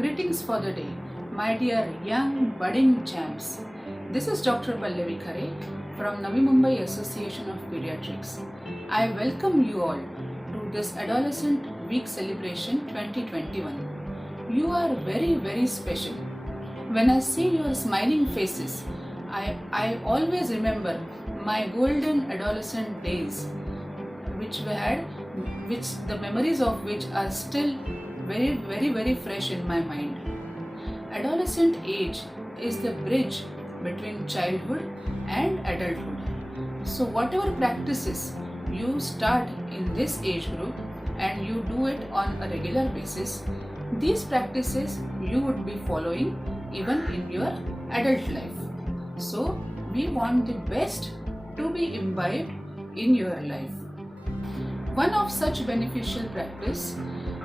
Greetings for the day, my dear young budding champs. This is Dr. Pallavi Khare from Navi Mumbai Association of Pediatrics. I welcome you all to this Adolescent Week Celebration 2021. You are very, very special. When I see your smiling faces, I always remember my golden adolescent days, which the memories of which are still very, very, very fresh in my mind. Adolescent age is the bridge between childhood and adulthood. So whatever practices you start in this age group and you do it on a regular basis, these practices you would be following even in your adult life. So we want the best to be imbibed in your life. One of such beneficial practice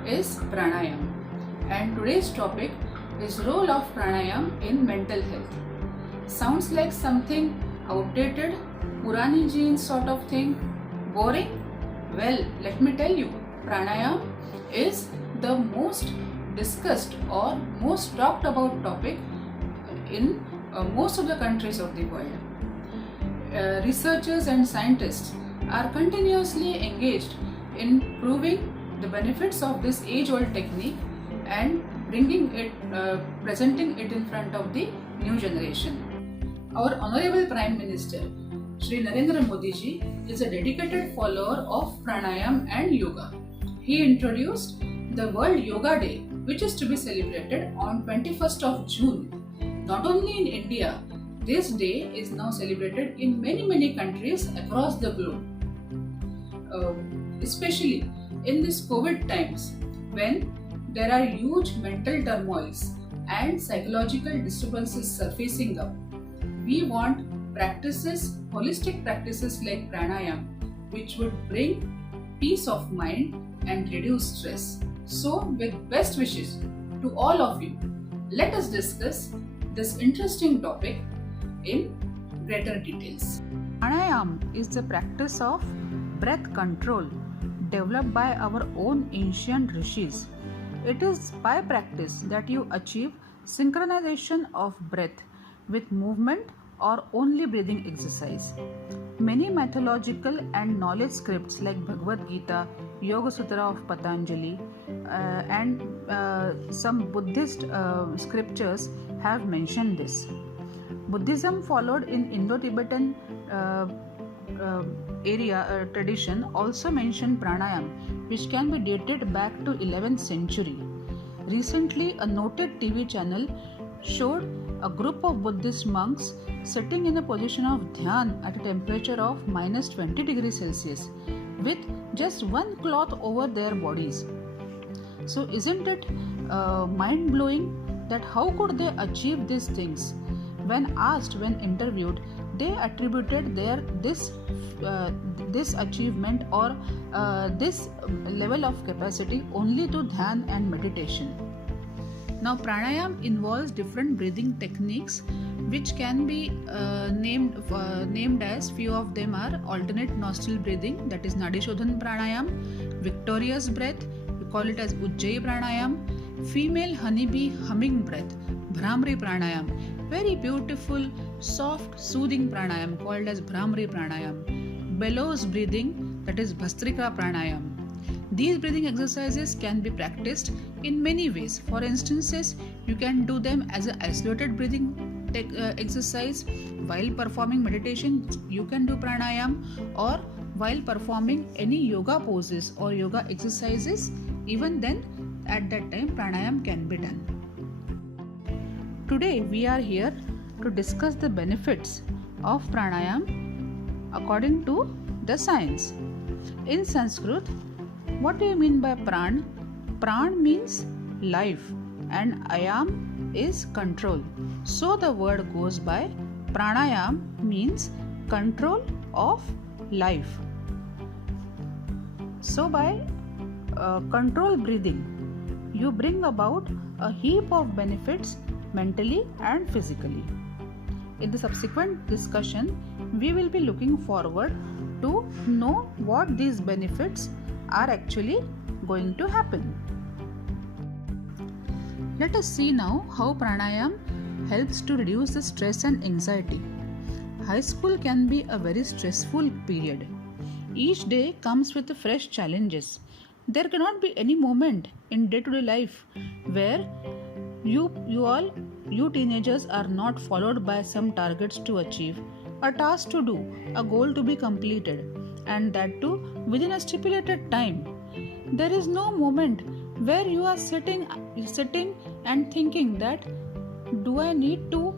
is pranayam, and today's topic is role of pranayam in mental health. Sounds like something outdated, purani jeans sort of thing, boring? Well, let me tell you, pranayam is the most discussed or most talked about topic in most of the countries of the world. Researchers and scientists are continuously engaged in proving the benefits of this age-old technique and presenting it in front of the new generation. Our Honorable Prime Minister, Shri Narendra Modi ji, is a dedicated follower of pranayam and yoga. He introduced the World Yoga Day, which is to be celebrated on 21st of June. Not only in India, this day is now celebrated in many countries across the globe. Especially in this COVID times, when there are huge mental turmoils and psychological disturbances surfacing up, we want practices, holistic practices like pranayam, which would bring peace of mind and reduce stress. So, with best wishes to all of you, let us discuss this interesting topic in greater details. Pranayam is the practice of breath control developed by our own ancient rishis. It is by practice that you achieve synchronization of breath with movement or only breathing exercise. Many mythological and knowledge scripts like Bhagavad Gita, Yoga Sutra of Patanjali, and some Buddhist scriptures have mentioned this. Buddhism followed in Indo-Tibetan tradition also mentioned pranayam, which can be dated back to 11th century. Recently, a noted TV channel showed a group of Buddhist monks sitting in a position of dhyan at a temperature of minus 20 degrees Celsius with just one cloth over their bodies. So isn't it mind-blowing that how could they achieve these things? When interviewed, they attributed this achievement or this level of capacity only to dhyan and meditation. Now, pranayam involves different breathing techniques, which can be named as few of them are alternate nostril breathing, that is Nadi Shodhan pranayam, victorious breath, we call it as Ujjayi pranayam, female honeybee humming breath, Bhramari pranayam, very beautiful, soft, soothing pranayam called as Bhramari pranayam, bellows breathing, that is Bhastrika pranayam. These breathing exercises can be practiced in many ways. For instances, you can do them as an isolated breathing exercise while performing meditation. You can do pranayam, or while performing any yoga poses or yoga exercises. Even then, at that time, pranayam can be done. Today we are here to discuss the benefits of pranayam according to the science. In Sanskrit, what do you mean by pran? Pran means life and ayam is control. So the word goes by pranayam means control of life. So by control breathing, you bring about a heap of benefits mentally and physically. In the subsequent discussion, we will be looking forward to know what these benefits are actually going to happen. Let us see now how pranayam helps to reduce the stress and anxiety. High school can be a very stressful period. Each day comes with fresh challenges. There cannot be any moment in day-to-day life where you teenagers are not followed by some targets to achieve, a task to do, a goal to be completed, and that too within a stipulated time. There is no moment where you are sitting and thinking that, do I need to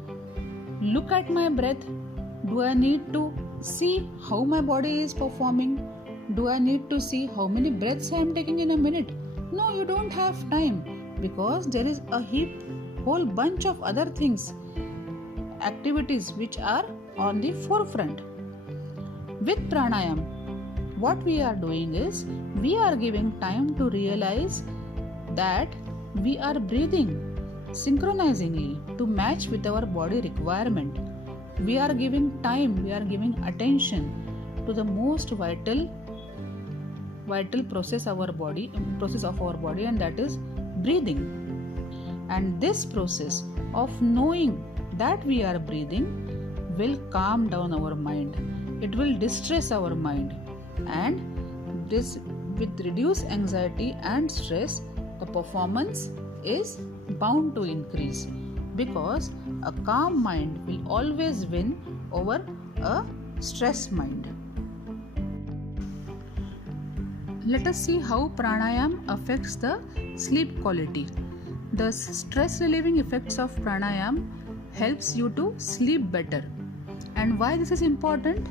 look at my breath? Do I need to see how my body is performing? Do I need to see how many breaths I am taking in a minute? No, you don't have time, because there is a whole bunch of other things, activities which are on the forefront. With pranayam, what we are doing is we are giving time to realize that we are breathing synchronizingly to match with our body requirement. We are giving time, we are giving attention to the most vital process of our body, and that is breathing. And this process of knowing that we are breathing will calm down our mind. It will distress our mind, and this with reduced anxiety and stress, the performance is bound to increase, because a calm mind will always win over a stressed mind. Let us see how pranayam affects the sleep quality. The stress relieving effects of pranayam helps you to sleep better. And why this is important?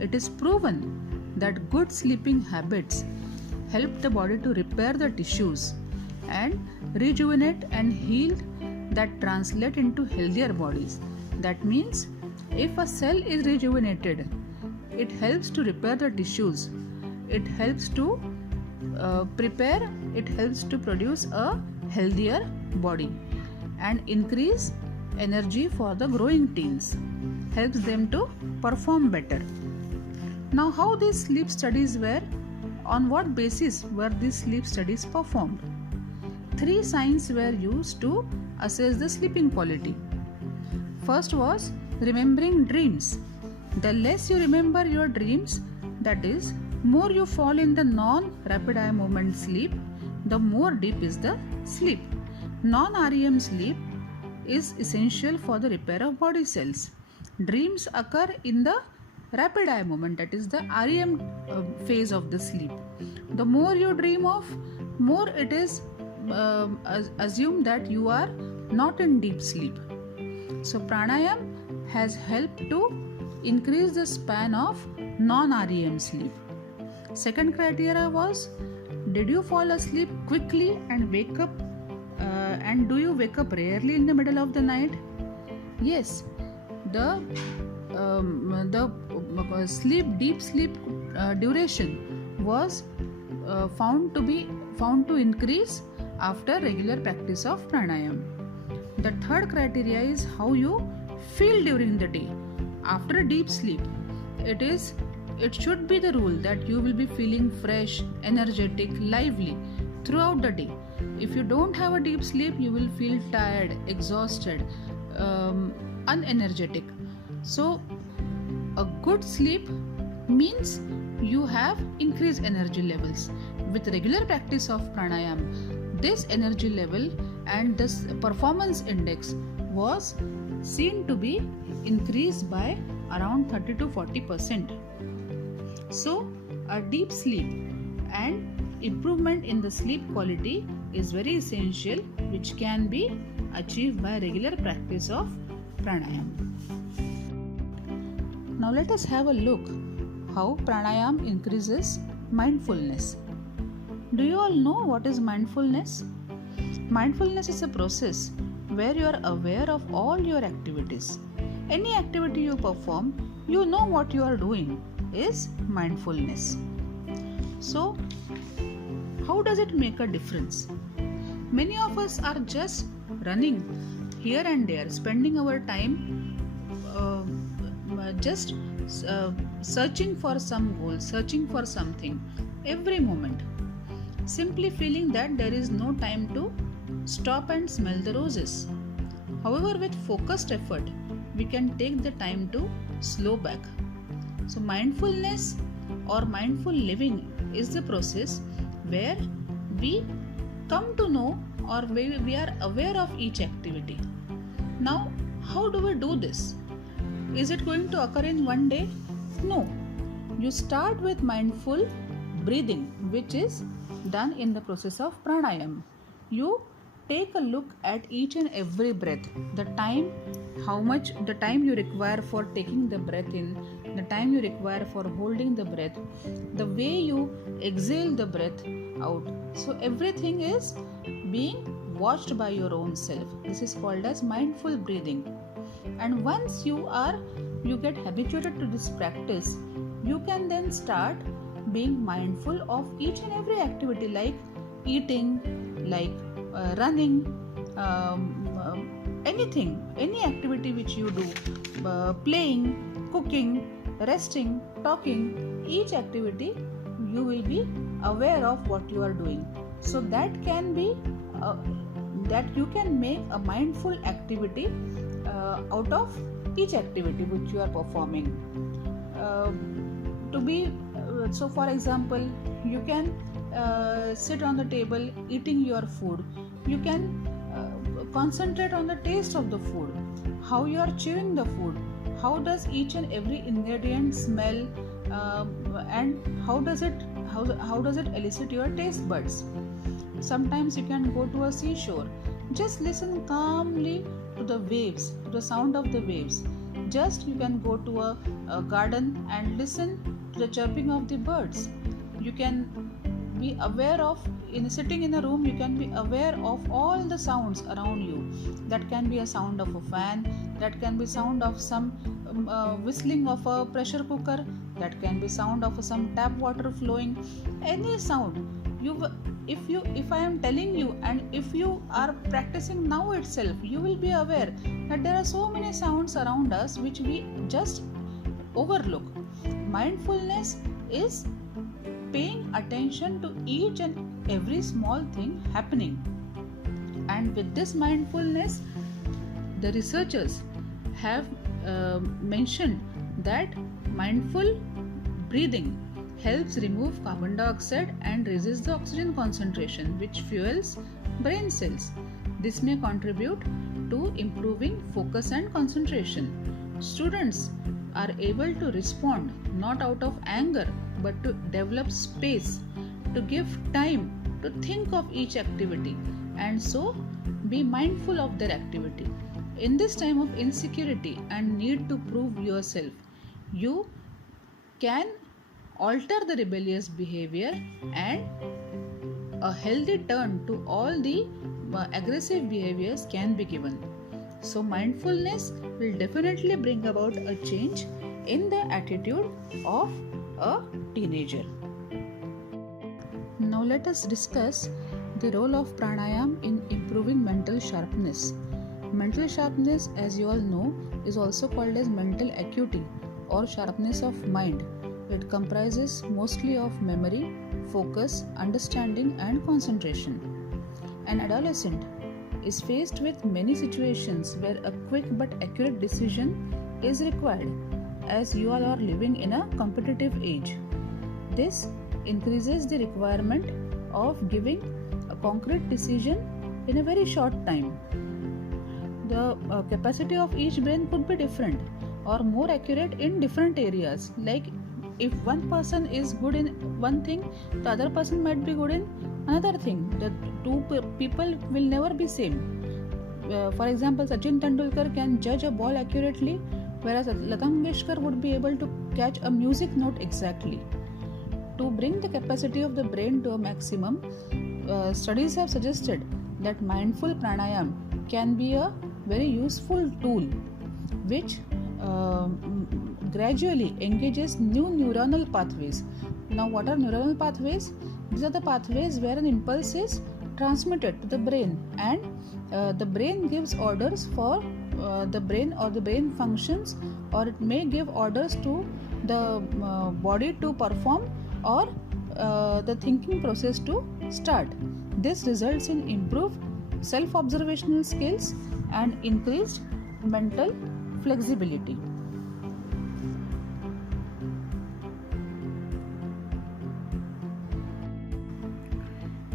It is proven that good sleeping habits help the body to repair the tissues and rejuvenate and heal, that translate into healthier bodies. That means if a cell is rejuvenated, it helps to repair the tissues, it helps to produce a healthier body and increase energy for the growing teens, helps them to perform better. Now, how these sleep studies were, on what basis were these sleep studies performed? 3 signs were used to assess the sleeping quality. First was remembering dreams. The less you remember your dreams, that is, more you fall in the non-rapid eye movement sleep, the more deep is the sleep. Non-REM sleep is essential for the repair of body cells. Dreams occur in the rapid eye movement, that is the REM phase of the sleep. The more you dream of, more it is assumed that you are not in deep sleep. So pranayam has helped to increase the span of non-REM sleep. Second criteria was, did you fall asleep quickly and wake up and do you wake up rarely in the middle of the night? Yes, the deep sleep duration was found to increase after regular practice of pranayam. The third criteria is how you feel during the day. After a deep sleep, it should be the rule that you will be feeling fresh, energetic, lively throughout the day. If you don't have a deep sleep, you will feel tired, exhausted, unenergetic. So a good sleep means you have increased energy levels. With regular practice of pranayam, this energy level and this performance index was seen to be increased by around 30 to 40%. So a deep sleep and improvement in the sleep quality is very essential, which can be achieved by regular practice of pranayam. Now let us have a look how pranayam increases mindfulness. Do you all know what is mindfulness? Mindfulness is a process where you are aware of all your activities. Any activity you perform, you know what you are doing is mindfulness. So, how does it make a difference? Many of us are just running here and there, spending our time just searching for some goal, searching for something every moment, simply feeling that there is no time to stop and smell the roses. However, with focused effort, we can take the time to slow back. So, mindfulness or mindful living is the process where we come to know or we are aware of each activity. Now, how do we do this? Is it going to occur in one day? No. You start with mindful breathing, which is done in the process of pranayam. You take a look at each and every breath, the time you require for taking the breath in, the time you require for holding the breath, the way you exhale the breath out. So everything is being watched by your own self. This is called as mindful breathing. And once you get habituated to this practice, you can then start being mindful of each and every activity, like eating, like running, anything, any activity which you do, playing, cooking, resting, talking, each activity you will be aware of what you are doing. So that can be that you can make a mindful activity out of each activity which you are performing. So for example, you can sit on the table eating your food. You can concentrate on the taste of the food, how you are chewing the food, how does each and every ingredient smell, and how does it elicit your taste buds. Sometimes you can go to a seashore, just listen calmly to the waves, to the sound of the waves. Just you can go to a garden and listen to the chirping of the birds. You can be aware of, sitting in a room, you can be aware of all the sounds around you. That can be a sound of a fan, that can be sound of some whistling of a pressure cooker, that can be sound of some tap water flowing. Any sound. If I am telling you, and if you are practicing now itself, you will be aware that there are so many sounds around us which we just overlook. Mindfulness is paying attention to each and every small thing happening. And with this mindfulness, the researchers have mentioned that mindful breathing helps remove carbon dioxide and raises the oxygen concentration, which fuels brain cells. This may contribute to improving focus and concentration. Students are able to respond not out of anger but to develop space, to give time to think of each activity, and so be mindful of their activity. In this time of insecurity and need to prove yourself, you can alter the rebellious behavior, and a healthy turn to all the aggressive behaviors can be given. So mindfulness will definitely bring about a change in the attitude of a teenager. Now let us discuss the role of pranayam in improving mental sharpness. Mental sharpness, as you all know, is also called as mental acuity or sharpness of mind. It comprises mostly of memory, focus, understanding, and concentration. An adolescent is faced with many situations where a quick but accurate decision is required, as you all are living in a competitive age. This increases the requirement of giving a concrete decision in a very short time. The capacity of each brain could be different or more accurate in different areas. Like if one person is good in one thing, the other person might be good in another thing. The two people will never be same. For example, Sachin Tendulkar can judge a ball accurately, whereas Lata Mangeshkar would be able to catch a music note exactly. To bring the capacity of the brain to a maximum, studies have suggested that mindful pranayam can be a very useful tool which gradually engages new neuronal pathways. Now, what are neuronal pathways? These are the pathways where an impulse is transmitted to the brain, and the brain gives orders for the brain, or the brain functions, or it may give orders to the body to perform, or the thinking process to start. This results in improved self-observational skills, and increased mental flexibility.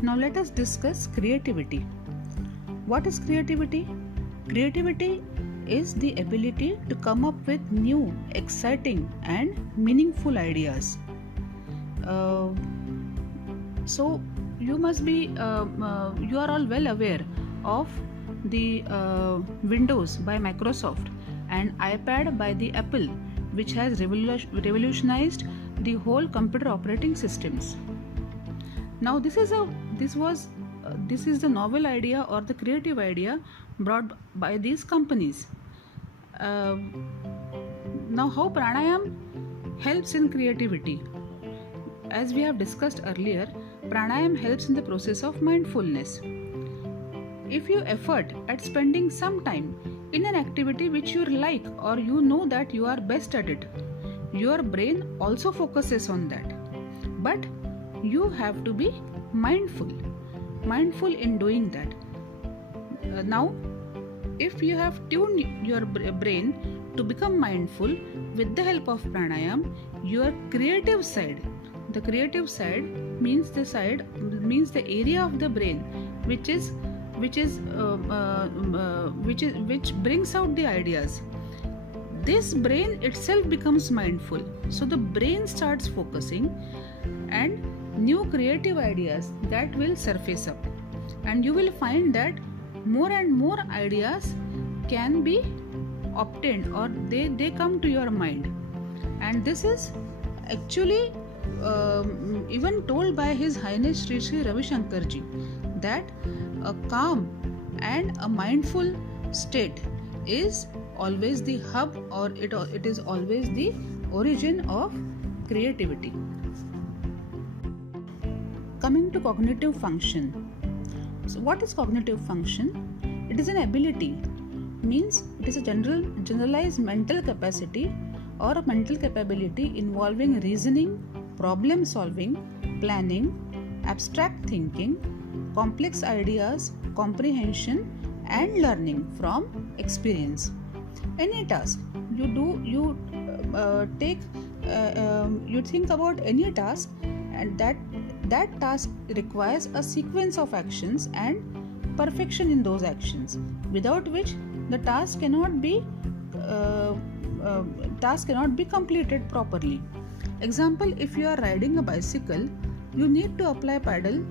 Now let us discuss creativity. What is creativity? Creativity is the ability to come up with new, exciting and meaningful ideas. So you must be, you are all well aware of the Windows by Microsoft and iPad by the Apple, which has revolutionized the whole computer operating systems. Now this is the novel idea or the creative idea brought by these companies. Now how pranayam helps in creativity? As we have discussed earlier, pranayam helps in the process of mindfulness. If you effort at spending some time in an activity which you like or you know that you are best at it, your brain also focuses on that. But you have to be mindful in doing that. Now, if you have tuned your brain to become mindful with the help of pranayam, your creative side, the creative side means the area of the brain which brings out the ideas. This brain itself becomes mindful, so the brain starts focusing and new creative ideas that will surface up, and you will find that more and more ideas can be obtained or they come to your mind. And this is actually even told by His Highness Sri Sri Ravi Shankar Ji, that a calm and a mindful state is always the hub, or it is always the origin of creativity. Coming to cognitive function. So what is cognitive function? It is an ability, means it is a generalized mental capacity or a mental capability involving reasoning, problem solving, planning, abstract thinking, complex ideas, comprehension and learning from experience. Any task you do, you think about any task, and that task requires a sequence of actions and perfection in those actions, without which the task cannot be completed properly. Example, if you are riding a bicycle, you need to apply pedal,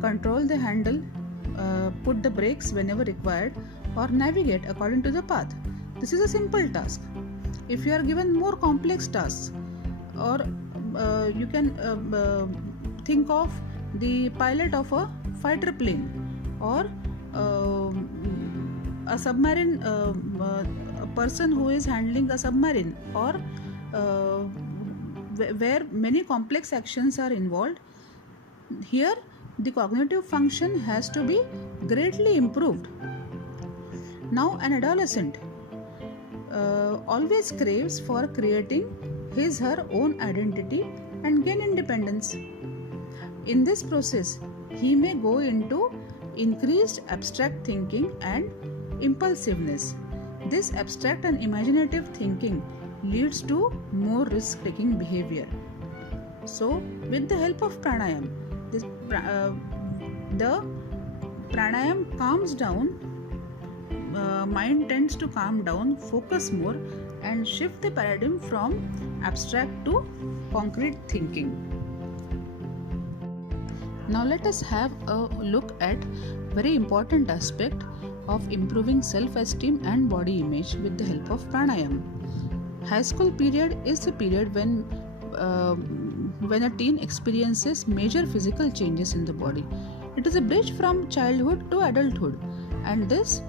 control the handle, put the brakes whenever required, or navigate according to the path. This is a simple task. If you are given more complex tasks, or you can think of the pilot of a fighter plane, or a submarine, a person who is handling a submarine, or where many complex actions are involved. Here the cognitive function has to be greatly improved. Now an adolescent always craves for creating his/her own identity and gain independence. In this process, he may go into increased abstract thinking and impulsiveness. This abstract and imaginative thinking leads to more risk-taking behavior. So, with the help of pranayam, the pranayam calms down, mind tends to calm down, focus more, and shift the paradigm from abstract to concrete thinking. Now let us have a look at very important aspect of improving self-esteem and body image with the help of pranayam. High school period is the period when a teen experiences major physical changes in the body. It is a bridge from childhood to adulthood, and this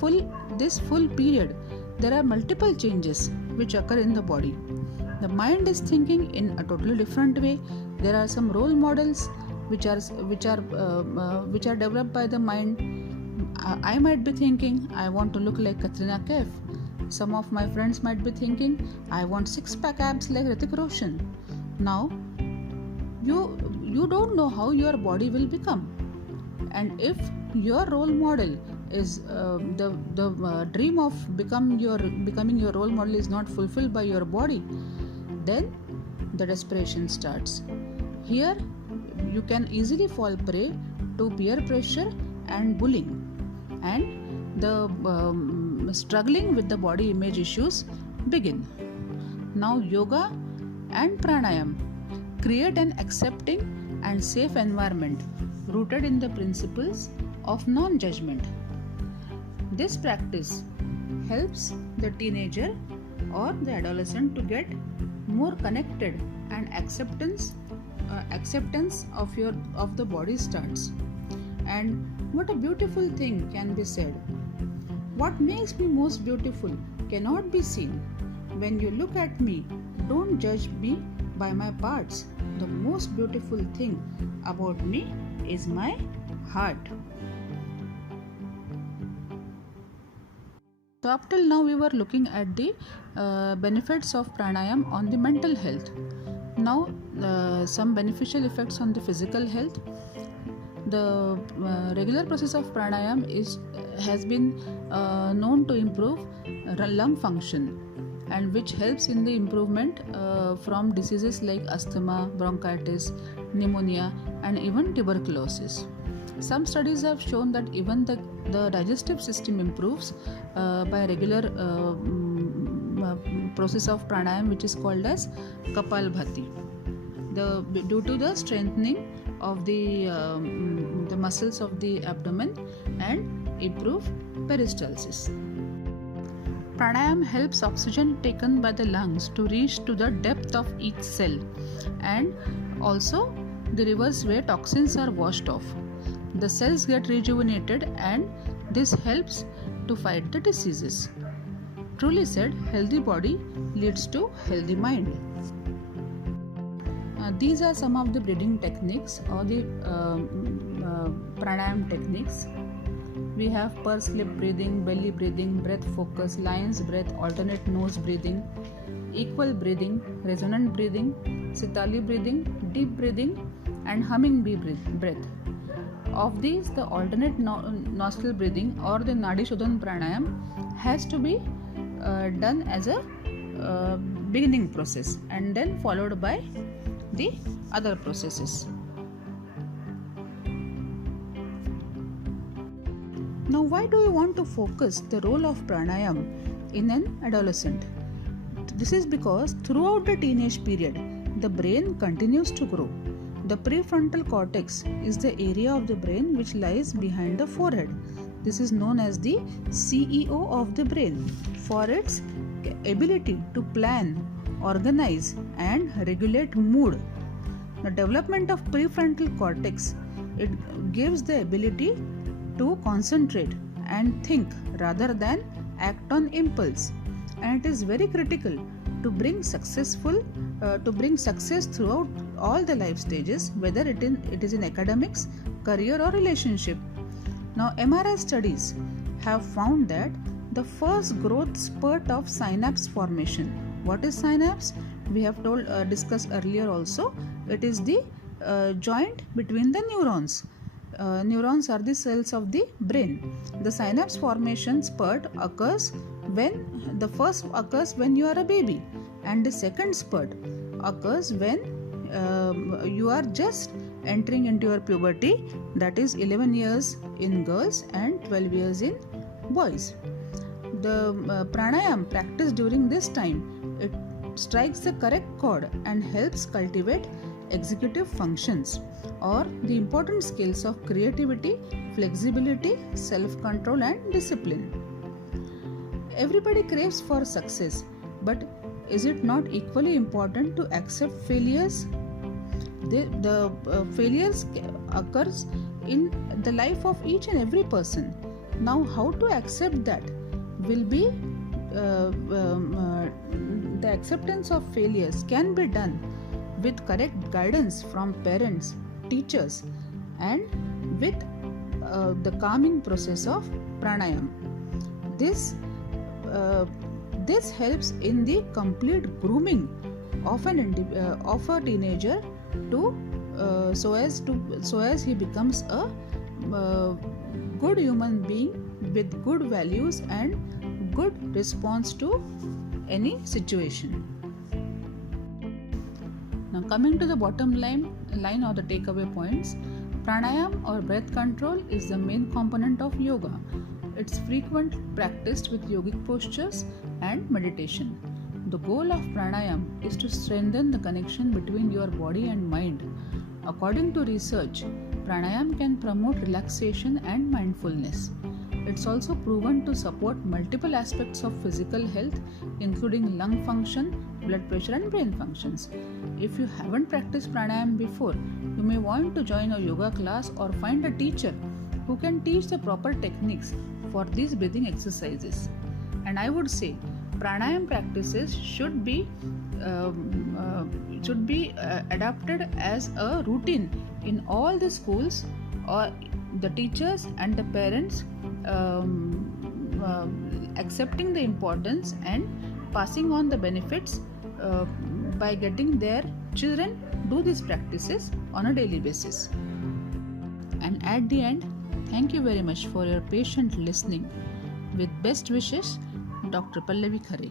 full period there are multiple changes which occur in the body. The mind is thinking in a totally different way. There are some role models which are developed by the mind. I might be thinking I want to look like Katrina Kaif. Some of my friends might be thinking I want six-pack abs like Hrithik Roshan. Now you don't know how your body will become, And if your role model is the dream of becoming your role model is not fulfilled by your body, then the desperation starts. Here you can easily fall prey to peer pressure and bullying, and the struggling with the body image issues begin. Now yoga and pranayam create an accepting and safe environment rooted in the principles of non-judgment. This practice helps the teenager or the adolescent to get more connected, and acceptance of the body starts. And what a beautiful thing can be said. What makes me most beautiful cannot be seen. When you look at me, don't judge me by my parts. The most beautiful thing about me is my heart. So up till now we were looking at the benefits of pranayam on the mental health. Now some beneficial effects on the physical health. The regular process of pranayam has been known to improve lung function, and which helps in the improvement from diseases like asthma, bronchitis, pneumonia, and even tuberculosis. Some studies have shown that even the digestive system improves by regular process of pranayam, which is called as Kapalbhati. Due to the strengthening of the muscles of the abdomen and improve peristalsis. Pranayam helps oxygen taken by the lungs to reach to the depth of each cell, and also the rivers where toxins are washed off. The cells get rejuvenated, and this helps to fight the diseases. Truly said, healthy body leads to healthy mind. These are some of the breathing techniques or the pranayam techniques. We have pursed lip breathing, belly breathing, breath focus, lion's breath, alternate nose breathing, equal breathing, resonant breathing, sitali breathing, deep breathing, and humming bee breath. Of these, the alternate nostril breathing or the Nadi Shodhan pranayam has to be done as a beginning process, and then followed by the other processes. Now, why do we want to focus the role of pranayam in an adolescent? This is because throughout the teenage period, the brain continues to grow. The prefrontal cortex is the area of the brain which lies behind the forehead. This is known as the CEO of the brain for its ability to plan, organize, and regulate mood. The development of prefrontal cortex, it gives the ability to concentrate and think rather than act on impulse, and it is very critical to bring success throughout all the life stages, whether it is in academics, career, or relationship. Now, MRI studies have found that the first growth spurt of synapse formation. What is synapse? We have discussed earlier also. It is the joint between the neurons. Neurons are the cells of the brain. The synapse formation spurt occurs when the first occurs when you are a baby, and the second spurt occurs when you are just entering into your puberty, that is 11 years in girls and 12 years in boys. The pranayam practiced during this time, it strikes the correct chord and helps cultivate executive functions or the important skills of creativity, flexibility, self-control, and discipline. Everybody craves for success, but is it not equally important to accept failures? The failures occurs in the life of each and every person. Now, how to accept that will be the acceptance of failures can be done with correct guidance from parents, teachers, and with the calming process of pranayam. This helps in the complete grooming of a teenager so as he becomes a good human being with good values and good response to any situation. Now coming to the bottom line or the takeaway points, pranayam or breath control is the main component of yoga. It's frequently practiced with yogic postures and meditation. The goal of pranayam is to strengthen the connection between your body and mind. According to research, pranayam can promote relaxation and mindfulness. It's also proven to support multiple aspects of physical health, including lung function, blood pressure, and brain functions. If you haven't practiced pranayam before, you may want to join a yoga class or find a teacher who can teach the proper techniques for these breathing exercises. And I would say pranayam practices should be adopted as a routine in all the schools, or the teachers and the parents accepting the importance and passing on the benefits by getting their children do these practices on a daily basis. And at the end, thank you very much for your patient listening. With best wishes, Dr. Pallavi Khare.